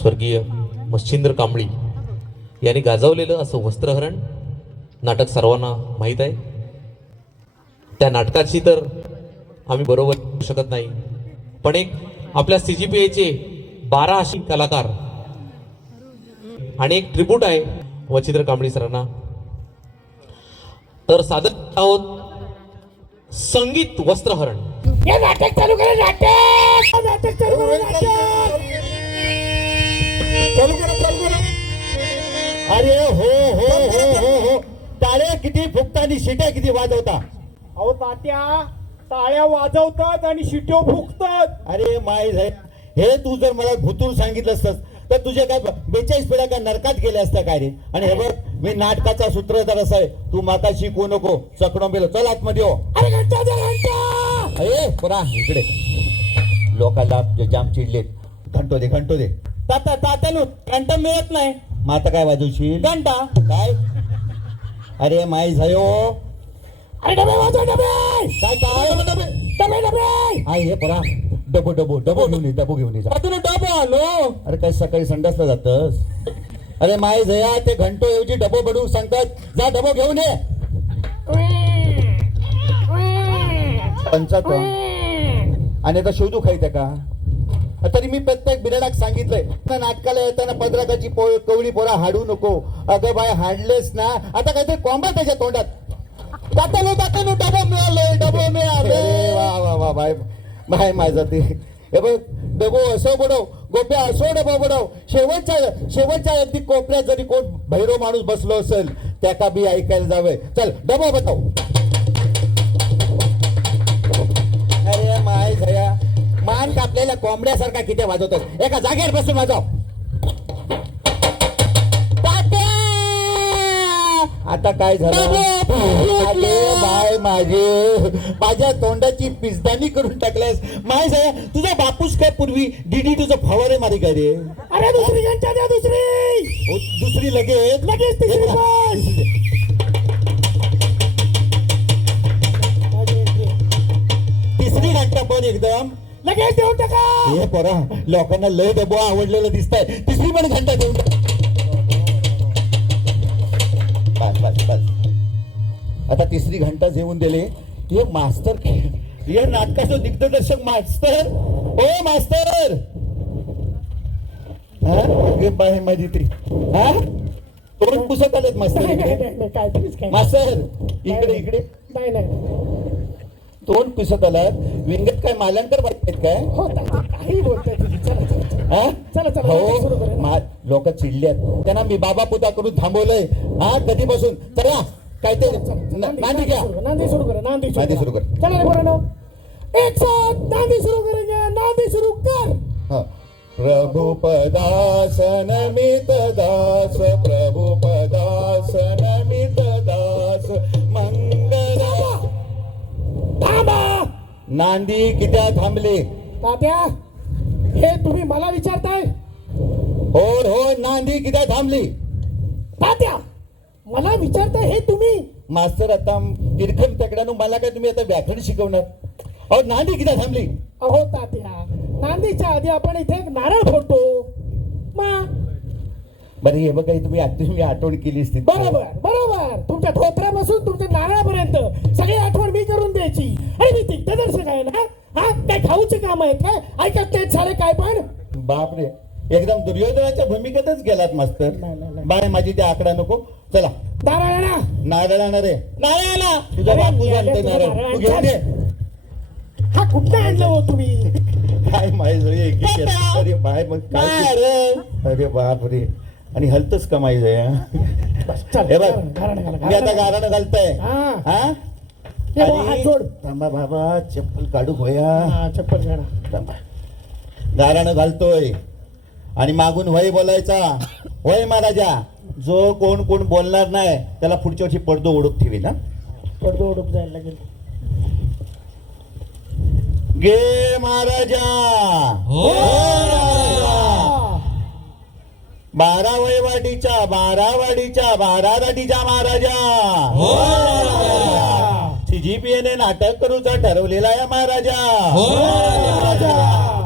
स्वर्गीय मच्छिंद्र कांबळी यांनी गाजवलेलं असं वस्त्रहरण नाटक सर्वांना माहीत आहे. त्या नाटकाची तर आम्ही बरोबर करू शकत नाही, पण एक आपल्या CGPAचे 12 अशी कलाकार आणि एक ट्रिब्यूट आहे मच्छिंद्र कांबळी सरांना. तर सादर आहोत संगीत वस्त्रहरण. हे नाटक चालू करा, नाटक चालू करा, नाटक चालू करा. अरे हो हो हो हो हो, टाळ्या किती फुकता आणि शिट्या किती वाजवता. अहो तात्या, टाळ्या वाजवतात आणि शिट्यो फुकतात. अरे माय हे तू जर मला भुतून सांगितलं असतस तर तुझ्या काय 42 पिढ्या काय नरकात गेल्या असत्या काय रे. आणि हे बघ, मी नाटकाचा सूत्रधार असा आहे, तू माका शिकवू नको. चकडो बेलो, चल आतमध्ये हो. अरे घंटा द्या, घंटा. अरे पुरा इकडे लोकांना जाम चिडलेत. घंटो दे तात्यानो घंटा मिळत नाही. मग आता काय वाजवशील? घंटा. काय? अरे माय झायो. अरे डबे वाजव, डबे. काय आई हे परा डबो घेऊन ये जा. डबा आलो. अरे काय सकाळी संडासला जातस? अरे माय झया, ते घंटो ऐवजी डबो बनवून सांगतात, जा डबो घेऊन ये. पंचात आणि आता शोधू खायचं का? तरी मी प्रत्येक बिराडाक सांगितलंय, नाटकाला येताना पदराकाची कवळी पोरा हाडू नको. अगं बाय, हाडलेस ना आता काहीतरी कोंबा त्याच्या तोंडात. तात्यानो डबा मिळाले. वा वा वा बाय बाय माझा ते. हे बघ, डबो असो बडव, गोप्या असो डबो बडव. शेवटच्या अगदी कोपऱ्यात जरी कोण भैरव माणूस बसलो असेल, त्याका बी ऐकायला जावे. चल डबो बताव. अरे माय झया, मान कापलेल्या कोंबड्यासारखा किती वाजवतात. एका जागेवर बसून वाजव. आता काय झालं? अरे बाय माझ्या तोंडाची पिजदानी करून टाकल्यास. माय झया, तुझा बापूस काय पूर्वी डीडी तुझं फवारे मारी काय रे? अरे दुसरी घंटा द्या, दुसरी. दुसरी लगेच तिसरी पण. तिसरी घंटा पण एकदम लगेच देऊन टाका. हे पोरा, लोकांना लय डबो आवडलेलं दिसतंय. तिसरी पण घंटा देऊन टाक. बस आता तिसरी घंटा जेवून दिले. हे मास्तर, हे नाटकाचं दिग्दर्शक मास्तर. ओ मास्तर, बाय माझी ती तोंड पुसत आलेत मास्तर. इकडे मास्तर, इकडे तोंड पुसत आलात. विंगत काय मालणकर बाईत काय? हो, लोक चिडल्यात. त्यांना मी बाबा पुता करून थांबवलंय. कधीपासून? चला काय ते नांदी घ्या. नांदी सुरू कर. चला रे पोरांनो, एक साथ नांदी सुरू करेंगे. नांदी सुरू कर. प्रभु पदासन मित दास, प्रभु पदासन मित दास मंगल. थांबा. नांदी कित्या थांबली? तात्या, हे तुम्ही मला विचारताय? हो, नांदी कित्या थांबली? तात्या, मला विचारताय हे तुम्ही? मास्तर, आता दीर्घम तकड्यानं मला काय तुम्ही आता व्याकरण शिकवणार? अहो, नांदी कित्या थांबली? अहो तात्या, नांदीच्या आधी आपण इथे एक नारळ फोडतो. बरं, हे बघा, तुम्ही आठवण केली असती. बरोबर. तुमच्या धोत्रापासून तुमच्या नारळापर्यंत सगळी आठवण मी करून द्यायची. आणि मी दिग्दर्शक आहे ना. काय खाऊचे काम आहेत काय? ऐकत तेच झाले काय पण? बापरे, एकदम दुर्योधनाच्या भूमिकेतच गेलात मास्तर. बाय माझी ते आकडा नको. चला नारळ आणा रे. नारळाला तुझा बापू आणते नारळ, तू घेऊन ये. हा कुठं आणलं हो तुम्ही? काय माहिती? अरे बाय, मग काय? अरे बापरे, आणि हलतच का माहिती आहे? हे बघ, मी आता गाराणं घालतोय. थांबा बाबा, चप्पल काढू भोया. चप्पल थांबा, गाराणं घालतोय आणि मागून वय बोलायचा. वय महाराजा, जो कोण बोलणार नाही त्याला पुढच्या वर्षी पडदो ओढूक ठेवी ना. पडदो ओढूक जायला लागेल. गे महाराजा. हो बारावाडीच्या 12 राटीच्या महाराजा. CGPAने नाटक करूचा ठरवलेला आहे महाराजा. हो.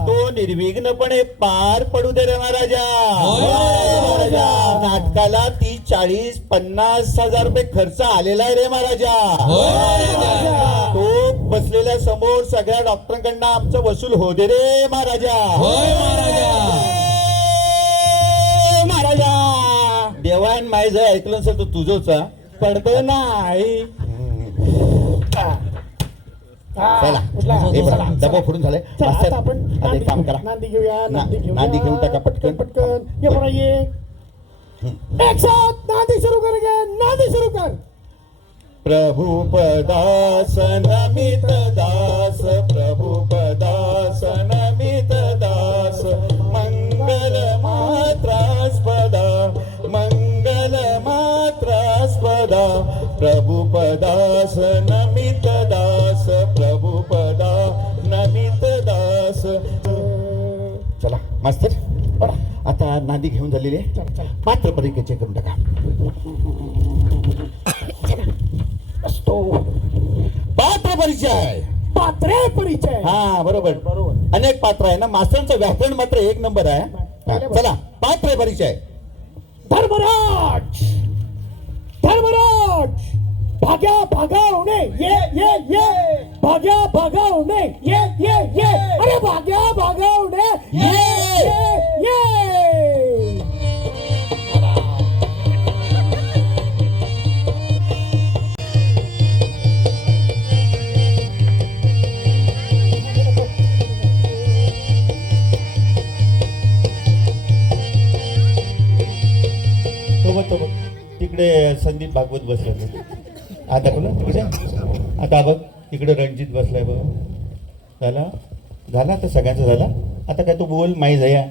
तो निर्विघ्नपणे पार पडू दे रे महाराजा. महाराजा, नाटकाला 30-40-50 हजार रुपये खर्च आलेला आहे रे महाराजा. तो बसलेल्या समोर सगळ्या डॉक्टरांकडनं आमचं वसूल हो दे रे महाराजा. महाराजा, देवान माय जर ऐकलं नसेल तर तुझंच पडत नाही. चला, हे बघा, डबा फोडून झालाय. मास्तर, आता एक काम करा, नांदी घेऊया, नांदी घेऊया. नांदी घेऊन टाका पटकन. पटकन ये बरं ये. एक साथ नांदी सुरू कर गे, नांदी सुरू कर. प्रभु पदास नमित दास, प्रभु पदास नमित दास, मंगल मात्रास्पदा, मंगल मात्रास्पदा, प्रभु पदास नमित दास, प्रभु पदा नमित दास. चला मास्तर, आता नांदी घेऊन झालेली आहे. पात्र परिचय करून टाका. असतो पात्र परिचय. पात्रे परिचय. हा बरोबर. अनेक पात्र आहे ना, मास्टरांचं व्याकरण मात्र एक नंबर आहे. हा, चला पात्र परिचय. धर्मराज, धर्मराज, भाग्या भागावणे ये ये ये, भाग्या भागावणे ये ये ये, अरे भाग्या भागावणे ये ये ये. तिकडे संदीप भागवत बसलाय. आता बोला तुझ्या. आता बघ तिकडे रणजित बसलाय बघ. झाला झाला आता सगळ्यांचा झाला. आता काय तू बोल माई जया.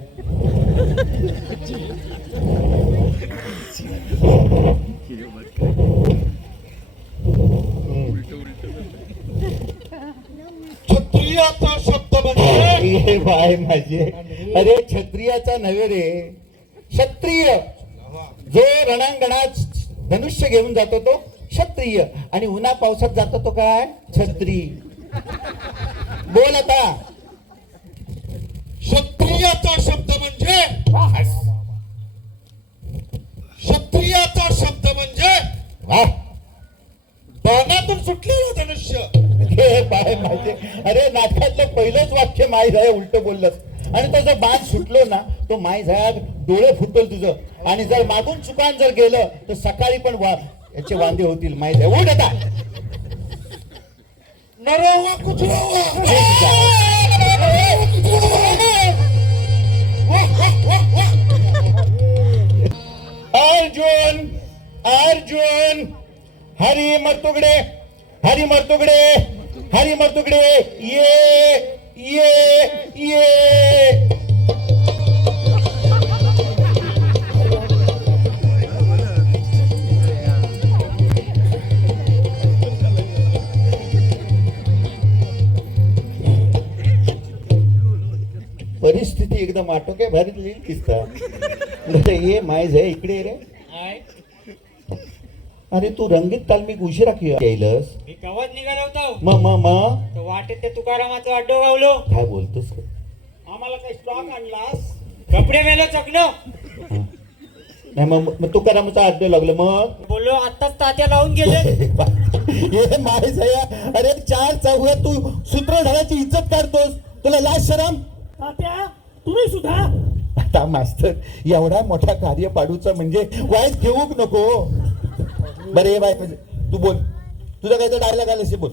क्षत्रियाचा शब्द म्हणजे बाय माझे. अरे क्षत्रियाचा नव्हे रे, क्षत्रिय. जो रणांगणात धनुष्य घेऊन जातो तो क्षत्रिय, आणि उन्हा पावसात जातो तो काय छत्री. बोल आता. क्षत्रियाचा शब्द म्हणजे क्षत्रियाचा शब्द म्हणजे वाह, बाणातून सुटलेलं धनुष्य. हे बाय माझे. अरे नाटकातलं पहिलंच वाक्य माय झाया उलट बोललंस, आणि तो जर बाण सुटलो ना तो माय झाया डोळे फुटल तुझं. आणि जर मागून चुकान जर गेलं तर सकाळी पण याचे वांदे होतील. माहीत आहे. उठ आता. नरोवा कुचरावा. अर्जुन, अर्जुन, हरी मर्तुगडे, हरी मर्तुगडे, हरी मर्तुगडे, ये ये ये. परिस्थिती एकदम आटोक्या भारीतली दिसतात. ये मायज आहे इकडे रे. अरे तू रंगीत तालमीक उशिरा केलंस. मी कवच निघालो होतो. मग वाटेत ते तुकारामाचं अड्डो गावलो. काय बोलतोस. आम्हाला काही स्टॉक आणलास. कपडे मेलो चकलो. नाही मग तुकारामाचा अड्डे लागलं. मग बोललो आत्ताच तात्या लावून गेले. हे मायज आहे. अरे 4 चौघात तू सूत्रधाराची इज्जत काढतोस. तुला लाज शरम. तात्या तुम्ही सुद्धा. आता मास्तर एवढा मोठा कार्य पाडूचा म्हणजे वाईट घेऊक नको. बरं हे बाय तू बोल. तुझा काय तर डायलॉग आला बोल.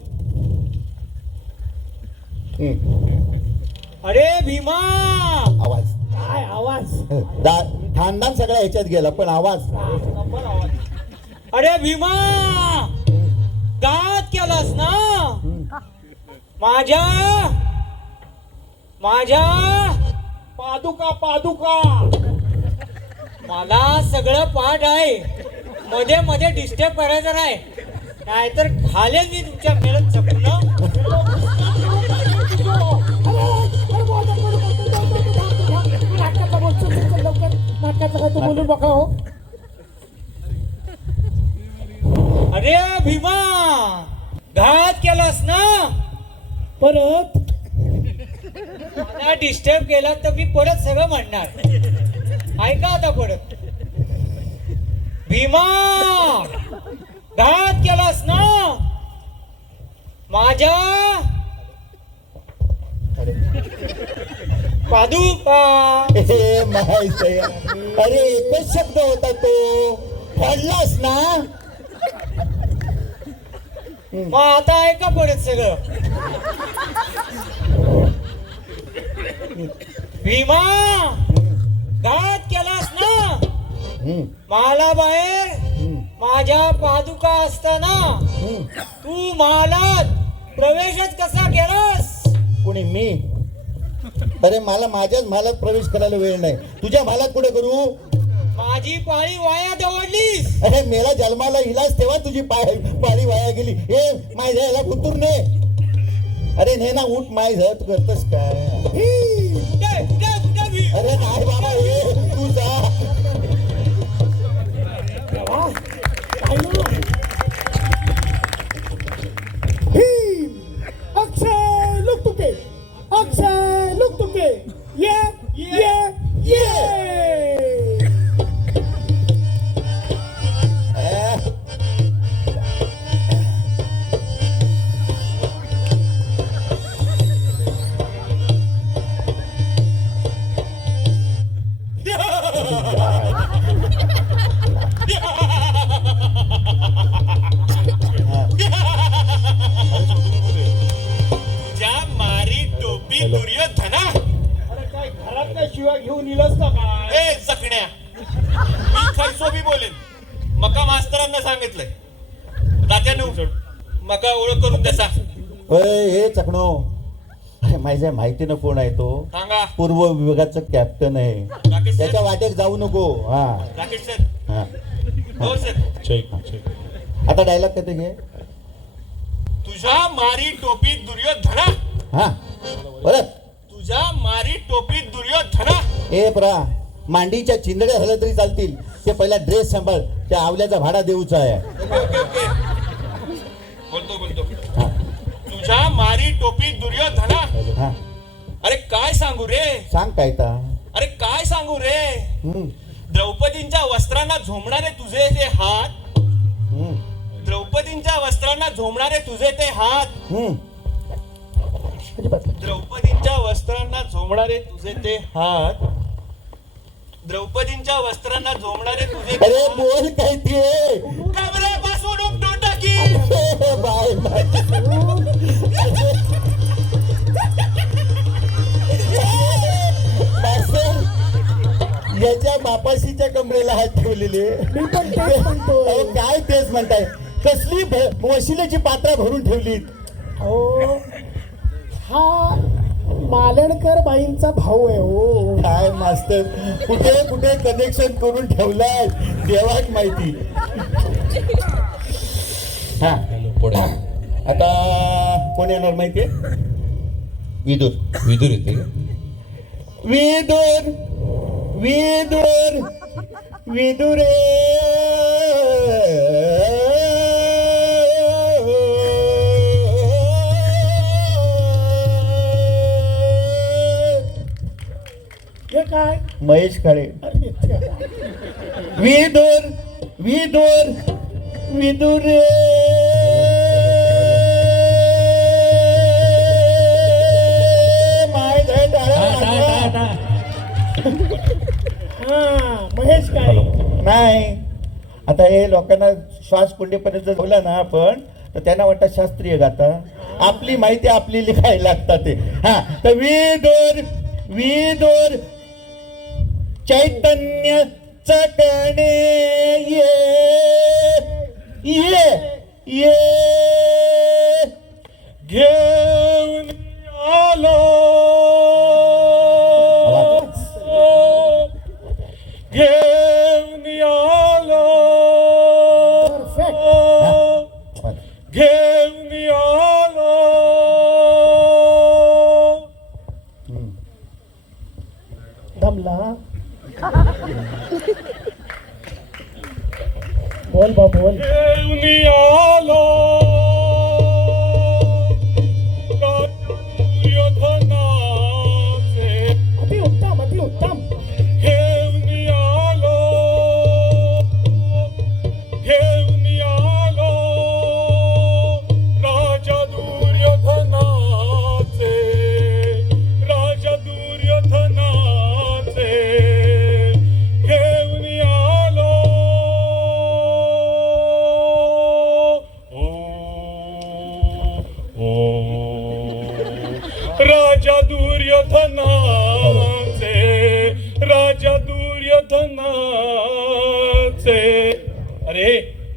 अरे भीमा. आवाज. काय आवाज. खानदान सगळा ह्याच्यात गेला पण आवाज. अरे भीमा, गात केलास ना माझ्या माझ्या पादुका. पादुका मला सगळं पाठ आहे. मध्ये मध्ये डिस्टर्ब करायचं नाही, नाहीतर खाले मी तुमच्या मेळत चकून. नाटकाचं काय तू बोलून बघा हो. अरे भीमा, घात केलास ना. परत मला डिस्टर्ब केला तर मी परत सगळं म्हणणार. ऐका आता परत. भीमा, घात केलास ना माझ्या पादुका. हे माहित आहे. अरे एकच शब्द होता तो, पडलास ना. मग आता ऐका परत सगळं. भीमा, घात केलास ना हम्म, मला बाहेर हम्म, माझ्या पादुका असताना हम्म. तू महालात प्रवेशच कसा केलास? कोणी मी? अरे मला माझ्याच महालात प्रवेश करायला वेळ नाही, तुझ्या महालात कुठे करू? माझी पाळी वाया दवडलीस. अरे मेला जन्माला हिलाच तेव्हा तुझी पाळी वाया गेली. हे माझ्या याला कुतूर ने. अरे ने ना उठ, माय झत करतस काय? कुठे कुठे कुठे भी? अरे नाही बाबा, हे तू जा. अक्षय लुकतुके, अक्षय लुकतुके. ये ये ये. तुझ्या मारी टोपी दुर्योधना. घरात काय शिवाय घेऊन येलस का काय? ए चकण्या, मी खैसो बी बोलेन. मका मास्तरांना सांगितलंय. तात्यानू मका ओळख करून द्या सांग. हे चकणो, अरे माझ्या माहितीनं कोण आहे तो? सांगा. पूर्व विभागाचं कॅप्टन आहे. राकेश सर. त्याच्या वाटेत जाऊ नको. हा राकेश सर. हा. हो सर. आता डायलॉग कधी घे. तुझ्या मारी टोपी दुर्योधना. हा परत. तुझ्या मारी टोपी दुर्योधना. ए प्रा, मांडीच्या चिंदड्या झाल्या तरी चालतील. ते पहिला ड्रेस सांभाळ, त्या आवल्याचा भाडा देऊचा आहे. Okay okay okay. बोलतो. हा तुझ्या मारी टोपी दुर्योधना. हा अरे काय सांगू रे. सांग काय ता. अरे काय सांगू रे. हम्म, द्रौपदींच्या वस्त्रांना झोमणारे तुझे ते हात. हम्म, द्रौपदींच्या वस्त्रांना झोमणारे तुझे ते हात. हम्म. द्रौपदींच्या वस्त्रांना झोमणारे तुझे ते हात. द्रौपदींच्या वस्त्रांना झोमणारे तुझे ते अरे हात. बोल काय ते. कमरेपासून उपटून टाकी. Bye bye. मास्तर, याच्या बापाशीच्या कमरेला हात ठेवलेले. मी पण तेच म्हणतो. अहो, काय तेच म्हणताय. कसली वशिलेची पात्रा भरून ठेवली. अहो, हा मालणकर बाईंचा भाऊ आहे. हो काय मास्तर, कुठे कुठे कनेक्शन करून ठेवलाय देवाक माहिती. हा पुढे आता कोण येणार माहितीये? विदुर. विदूर येते का? विदुर विदुर विदुरे. हे काय? महेश काळे. अरे अच्छा. विदुर विदुर विदुरे. माय हा महेश काय? नाही, आता हे लोकांना श्वास कुंडीपर्यंत बोला ना आपण, तर त्यांना वाटतं शास्त्रीय गाता. आपली माहिती आपली लिखायला लागतात ते. हा तर विदुर विदुर चैतन्य चकणे ये ये ये घेऊन आलो. घेऊन आलो. परफेक्ट. घेऊन आलो. दमला. बोल बा बोल. घेऊन आलो. दुर्योधना धनाचे. अरे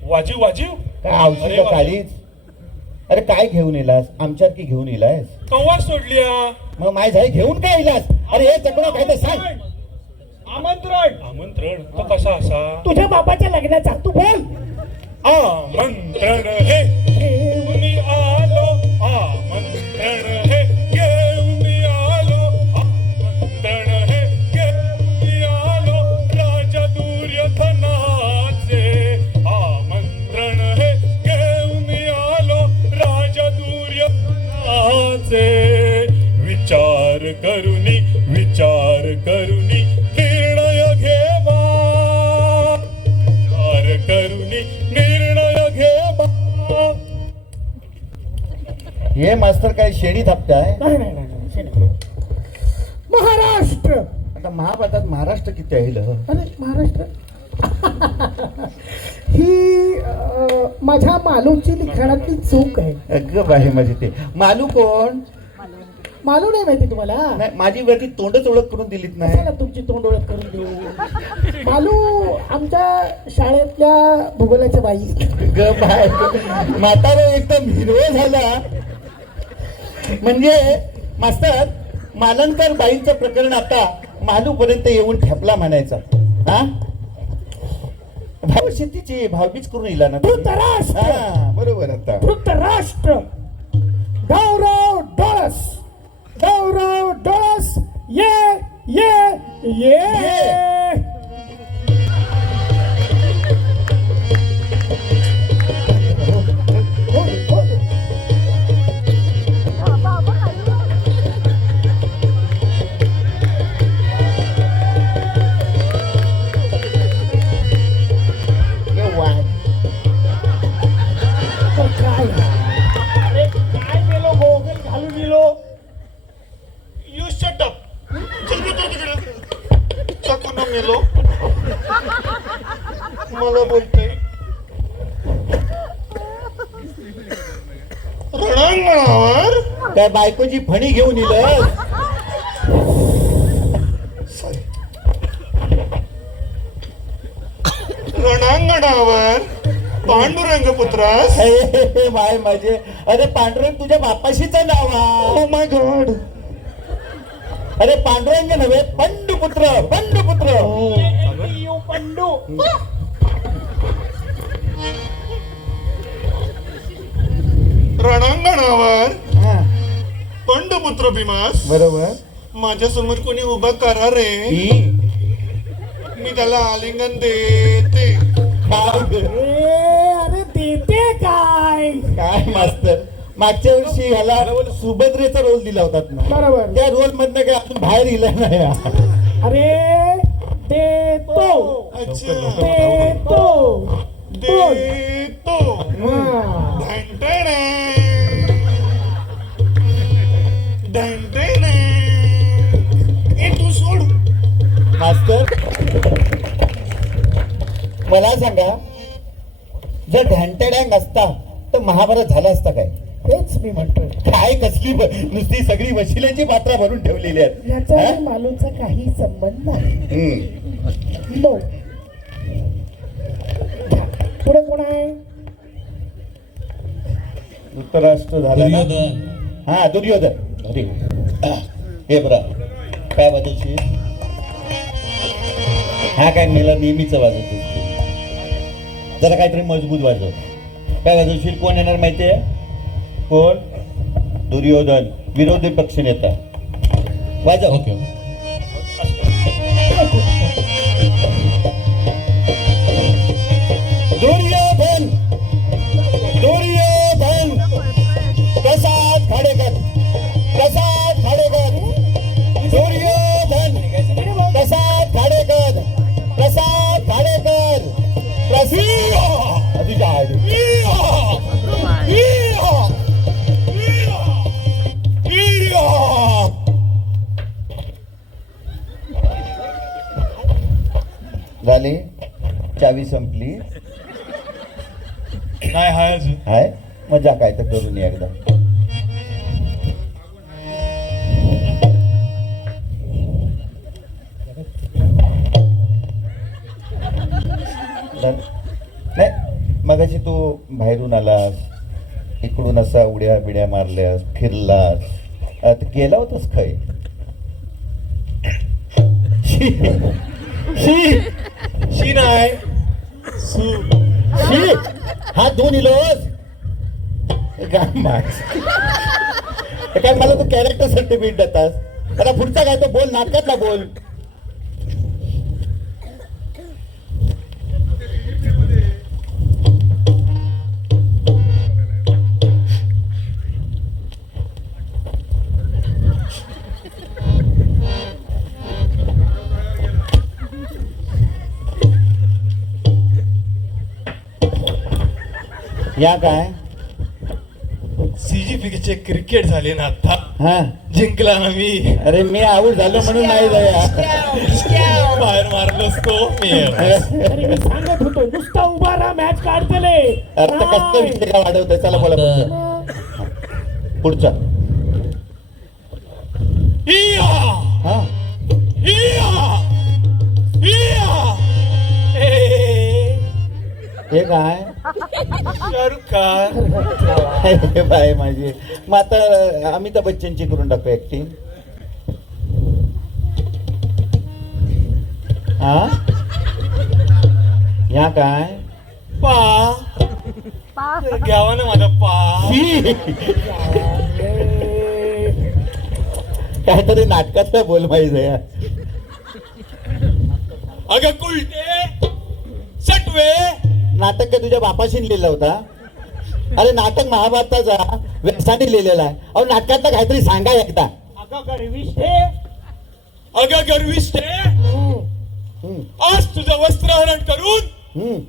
वाजीव वाजीव काय औषध काढीच. अरे काय घेऊन येलास? आमच्यासारखी घेऊन येलास? कवा सोडल्या मग माय झाई घेऊन काय येलास? अरे हे चकडा काय तर सांग. आमंत्रण. आमंत्रण तो कसा असा? तुझ्या बाबाच्या लग्नाचा तू बोल. आमंत्रण हे घेऊन आलो. आमंत्रण हे घेऊन आलो. आमंत्रण हे घेऊन आलो. राजा दुर्योधनाचे. आमंत्रण हे घेऊन आलो. राजा दुर्योधनाचे. विचार करुनी निर्णय घेवा. विचार करुनी निर्णय घेवा. हे मास्तर काय शेणी थापताय? नाही नाही नाही, नाही शेणे. महाराष्ट्र. आता महाभारतात महाराष्ट्र किती आहे? अरे महाराष्ट्र ही माझ्या मालूची लिखाणातली चूक आहे. अगं बाहे माझी ते मालू कोण? मालू नाही माहिती तुम्हाला? नाही, माझी वरती तोंडच ओळख करून दिलीत नाही. कशाला तुमची तोंड ओळख करून देऊ? मालू आमच्या शाळेतल्या भूगोलाच्या बाई. ग बाय म्हातारा एकदम हिरवा झाला. म्हणजे मास्तर मालनकर बाईंचं प्रकरण आता मालू पर्यंत येऊन ठेपला म्हणायचा. हा भाऊ शेतीची भावबीज करून येला ना तुम्ही? धृतराष्ट्र. हा बरोबर. आता धृतराष्ट्र. गौरव डोळस. गौरव डोळस. ये ये ये. काय मेलो गोगल घालून दिलो. You shut up. चकून मेलो. मला बोलतोय रणांगणावर. काय बायकोची फणी घेऊन येलं? रणांगणावर पांडुरंग पुत्रास. हे बाय माझे. अरे पांडुरंग तुझ्या बापाशीचं नाव आहे. Oh my God. अरे पांडुरंग नव्हे, पंडुपुत्र. पंडुपुत्र. पंडू. रणांगणावर हा पंडपुत्र भीमास बरोबर. माझ्या समोर कोणी उभा करा रे. ही मी त्याला आलिंगन देते. काय ग? अरे देते काय? काय मास्तर मागच्या वर्षी ह्याला सुभद्रेचा रोल दिला होता ना. बरोबर. त्या रोल मधनं काय अजून बाहेर गेला नाही. अरे देतो. अच्छा देतो. बोल. देतो. हा. ढंढणे. ढंढणे. ए तू सोड. मास्तर मला सांगा, जर ढॅंटड्यांग असता तर महाभारत झालं असता काय? तेच मी म्हणतोय. काय कसली नुसती सगळी वशिल्याची पात्रा भरून ठेवलेली आहेत. याचा हा? आणि मालूचा काही संबंध नाही. नो. पुढे कोण आहे? धृतराष्ट्र झाला ना? हा दुर्योधन. अरे हे बरा काय वाजवशी? हा काय मेला नेहमीच वाजवतो. जरा काहीतरी मजबूत वाजव. काय वाजवशील? कोण येणार माहितीये? कोण? दुर्योधन, विरोधी पक्ष नेता. वाजव. ओके. दुर्योधन. दुर्योधन. प्रसाद खाडेकर. प्रसाद खाडेकर. दुर्योधन. प्रसाद खाडेकर. प्रसाद खाडेकर. झाले. चावी संपली. काय हाय अजून? हाय मजा काय तर करून ये एकदा. नाही मगाशी तू बाहेरून आलास इकडून असा उड्या बिड्या मारल्यास फिरलास ते गेला होतास खय शी शी शी नाही शी हा दोन इलोस काय मास काय मला तू कॅरेक्टर सर्टिफिकेट देतास आता पुढचा काय तो बोल नाटकातला बोल या काय सीजीपीचे क्रिकेट झाले ना आता हा जिंकला ना मी अरे मी आऊट झालो म्हणून नाही जाया बाहेर मारलो असतो मी अरे मी सांगत होतो नुसता उभा राहा मॅच काढतले अर्थ कष्ट विषय का वाढवतोय चला बोला पुढचा इया हा इया इया हे काय शाहरुख खान हे बाय माझी मग आता अमिताभ बच्चनची करून टाकू ऍक्टिंग हा ह्या काय पा घ्यावा ना माझा पा काहीतरी नाटकातलं बोल पाहिजे या अगं कुलटे सटवे नाटक का तुझ्या बापाशी लिहिला होता अरे नाटक महाभारताचा व्यवसायाने लिहिलेला आहे अहो नाटकातलं काहीतरी सांगा एकदा अगं गर्विष्ठे अगं गर्विष्ठे आज तुझं वस्त्रहरण करून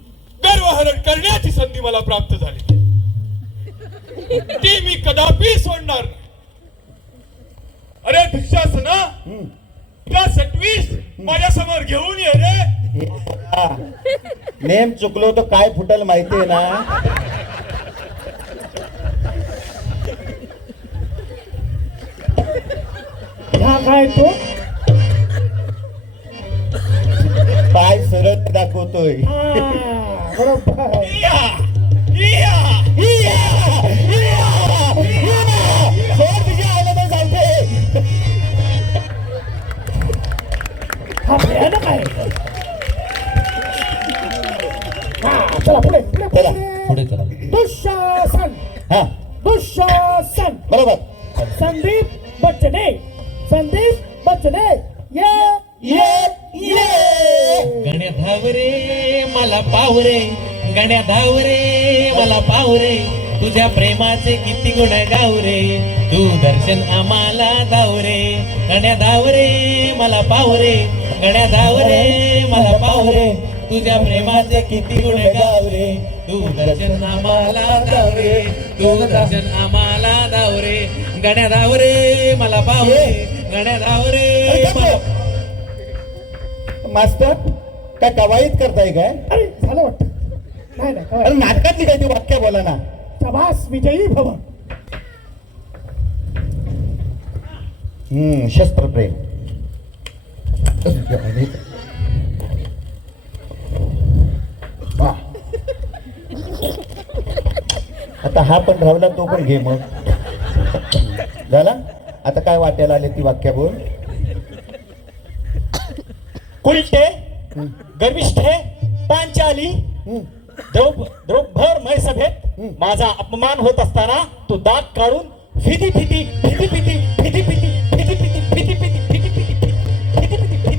गर्वहरण करण्याची संधी मला प्राप्त झाली ती मी कदापि सोडणार नाही. अरे दुःशासना तुला सटवीस माझ्या समोर घेऊन ये रे नेम चुकलो तर काय फुटल माहितीये ना ह्या काय तो पाय सरळ दाखवतोय बरोबर इया, इया, इया, इया, इया. सोड तुझ्या आलं तर चालते हा भयानक आहे हा चला पुढे पुढे चला. पुढे चला दुःशासन हा दुःशासन बरोबर संदीप बच्चने संदीप बच्चने ये गण्या धावरे मला पावरे गण्या धावरे मला पावरे तुझ्या प्रेमाचे किती गुण गावरे तू दर्शन आम्हाला धावरे गण्या धावरे मला पावरे गण्या धावरे मला पावरे तुझ्या प्रेमाचे किती गुण गावरे तू दर्शन आम्हाला धावरे तू दर्शन आम्हाला धावरे गण्या धावरे मला पावरे गण्या धावरे मला मास्टर काय कवायत करताय काय अरे झालं वाटतं नाही नाही अरे काय नाटकातली काही वाक्य बोला ना प्रभास विजयी भव शस्त्रप्रेम वा. आता हा पण राहिला तो पण घे मग झाला आता काय वाट्याला आले ती वाक्य बोल कुलटे गर्विष्ठे पांचाली द्रौभर सभेत माझा अपमान होत असताना तू दात काढून फिदी फिदी फिदी फिदी फिदी फिदी फिदी फिदी फिदी फिदी फिदी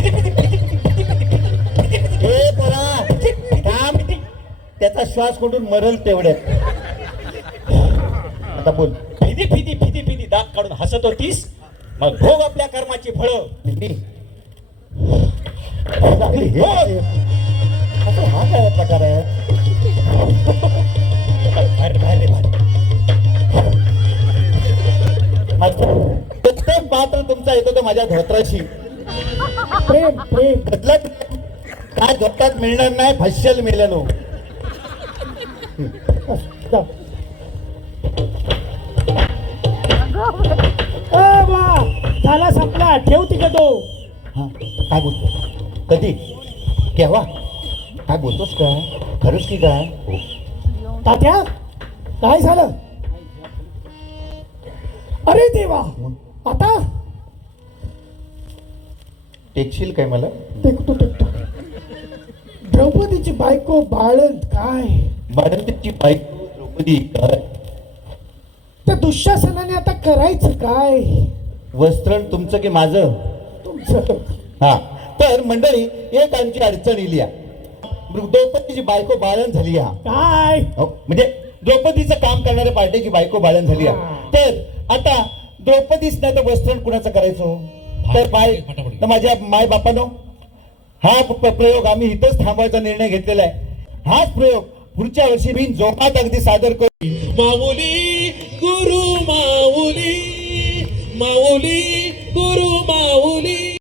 फिदी फिदी फिदी हे पोरा काम त्याचा श्वास कुठून मरल तेवढ्यात आता बोल फिदी फिदी फिदी फिदी दात काढून हसत होतीस मग भोग आपल्या कर्माची फळं हा काय प्रकार आहे प्रत्येक पात्र तुमचा येतो तो माझ्या धोत्राशी प्रेम प्रेम बदलत काय धोत्रात मिळणार नाही भाष्यल मिळालो जा. वा झाला संपला ठेव तिकडे तो हा काय बोलतो कधी केव्हा काय बोलतोस काय खरंच की काय तात्या काय झालं? अरे देवा, आता टेकशील काय मला टेकतो. द्रौपदीची बायको बाळंत काय? बाळंतीची बायको द्रौपदी काय त्या दुःशासनाने आता करायचं काय? वस्त्रण तुमचं की माझं तुमचं. हा तर मंडळी एक आमची अडचण इली द्रौपदीची बायको बाळण झाली हा काय? म्हणजे द्रौपदीचं काम करणाऱ्या पार्टीची बायको बाळण झाली आहे तर आता द्रौपदीच नाही तर वस्त्रण कुणाचं करायचो तर माझ्या माय बापानो हा प्रयोग आम्ही इथंच थांबवायचा निर्णय घेतलेला आहे हाच प्रयोग पुढच्या वर्षी बिन जोमात अगदी सादर करू माऊली गुरु माऊली माऊली